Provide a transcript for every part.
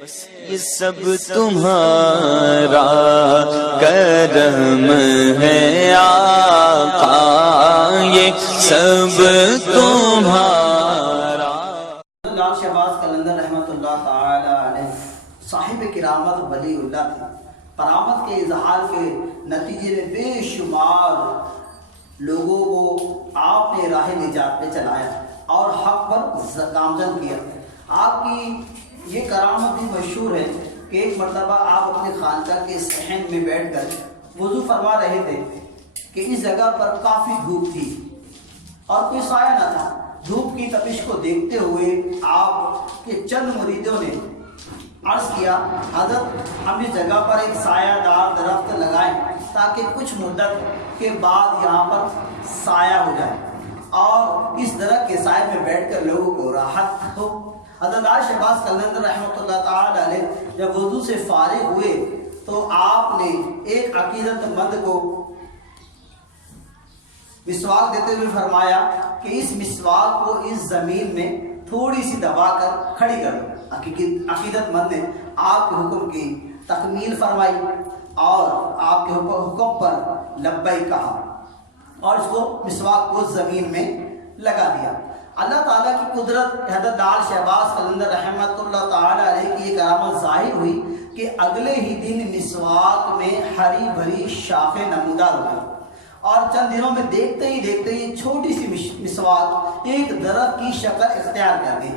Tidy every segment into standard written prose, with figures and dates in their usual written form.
یہ سب تمہارا کرم ہے آقا، یہ سب تمہارا۔ لال شہباز قلندر رحمۃ اللہ تعالی علیہ صاحب کرامت ولی اللہ تھے۔ کرامت کے اظہار کے نتیجے میں بے شمار لوگوں کو آپ نے راہ نجات پہ چلایا اور حق پر گامزن کیا۔ آپ کی یہ کرامت بھی مشہور ہے کہ ایک مرتبہ آپ اپنے خانقاہ کے صحن میں بیٹھ کر وضو فرما رہے تھے کہ اس جگہ پر کافی دھوپ تھی اور کوئی سایہ نہ تھا۔ دھوپ کی تپش کو دیکھتے ہوئے آپ کے چند مریدوں نے عرض کیا، حضرت ہم اس جگہ پر ایک سایہ دار درخت لگائیں تاکہ کچھ مدت کے بعد یہاں پر سایہ ہو جائے اور اس درخت کے سائے میں بیٹھ کر لوگوں کو راحت ہو۔ حضرت لال شہباز قلندر رحمۃ اللہ تعالی علیہ جب وضو سے فارغ ہوئے تو آپ نے ایک عقیدت مند کو مسواک دیتے ہوئے فرمایا کہ اس مسواک کو اس زمین میں تھوڑی سی دبا کر کھڑی کر دو۔ عقیدت مند نے آپ کے حکم کی تکمیل فرمائی اور آپ کے حکم پر لبیک کہا اور اس کو مسواک کو زمین میں لگا دیا۔ اللہ تعالیٰ کی قدرت حضرت لال شہباز قلندر رحمۃ اللہ تعالی علیہ کی یہ کرامت ظاہر ہوئی کہ اگلے ہی دن مسواک میں ہری بھری شاخیں نمودار ہو گئی اور چند دنوں میں دیکھتے ہی چھوٹی سی مسواک ایک درخت کی شکل اختیار کر گئی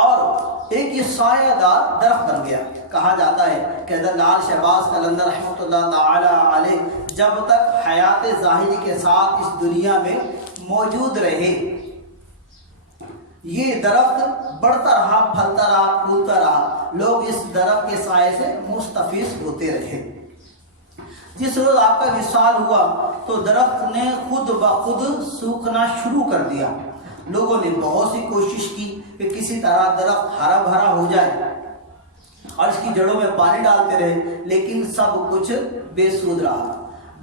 اور ایک یہ سایہ دار درخت بن گیا۔ کہا جاتا ہے کہ حضرت لال شہباز قلندر رحمۃ اللہ تعالی علیہ جب تک حیات ظاہری کے ساتھ اس دنیا میں موجود رہے یہ درخت بڑھتا رہا، پھلتا رہا، پھولتا رہا، لوگ اس درخت کے سائے سے مستفیض ہوتے رہے۔ جس روز آپ کا وصال ہوا تو درخت نے خود بخود سوکھنا شروع کر دیا۔ لوگوں نے بہت سی کوشش کی کہ کسی طرح درخت ہرا بھرا ہو جائے اور اس کی جڑوں میں پانی ڈالتے رہے، لیکن سب کچھ بے سود رہا۔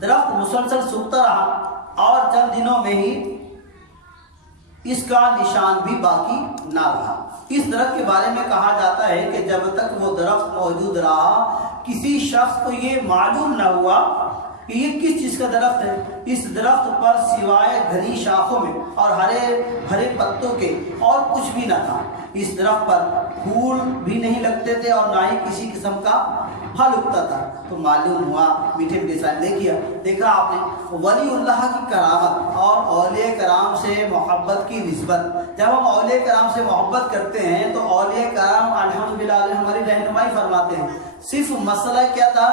درخت مسلسل سوکھتا رہا اور چند دنوں میں ہی اس کا نشان بھی باقی نہ رہا۔ اس درخت کے بارے میں کہا جاتا ہے کہ جب تک وہ درخت موجود رہا کسی شخص کو یہ معلوم نہ ہوا کہ یہ کس چیز کا درخت ہے۔ اس درخت پر سوائے گھنی شاخوں میں اور ہرے بھرے پتوں کے اور کچھ بھی نہ تھا۔ اس درخت پر پھول بھی نہیں لگتے تھے اور نہ ہی کسی قسم کا پھل اگتا تھا۔ تو معلوم ہوا میٹھے میٹھے سائن دیکھا آپ نے ولی اللہ کی کرامت اور اولیاء کرام سے محبت کی نسبت۔ جب ہم اولیاء کرام سے محبت کرتے ہیں تو اولیاء کرام الحمدللہ ہماری رہنمائی فرماتے ہیں۔ صرف مسئلہ کیا تھا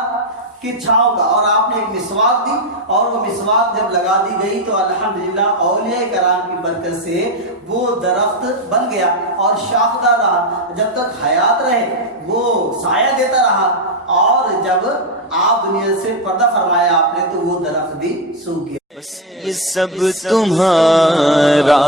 کہ چھاؤں کا، اور آپ نے ایک مسواک دی اور وہ مسواک جب لگا دی گئی تو الحمدللہ اولیاء کرام کی برکت سے وہ درخت بن گیا اور شاخدار رہا۔ جب تک حیات رہے وہ سایہ دیتا رہا اور جب آپ دنیا سے پردہ فرمایا آپ نے تو وہ درخت بھی سوکھ گیا۔ یہ سب تمہارا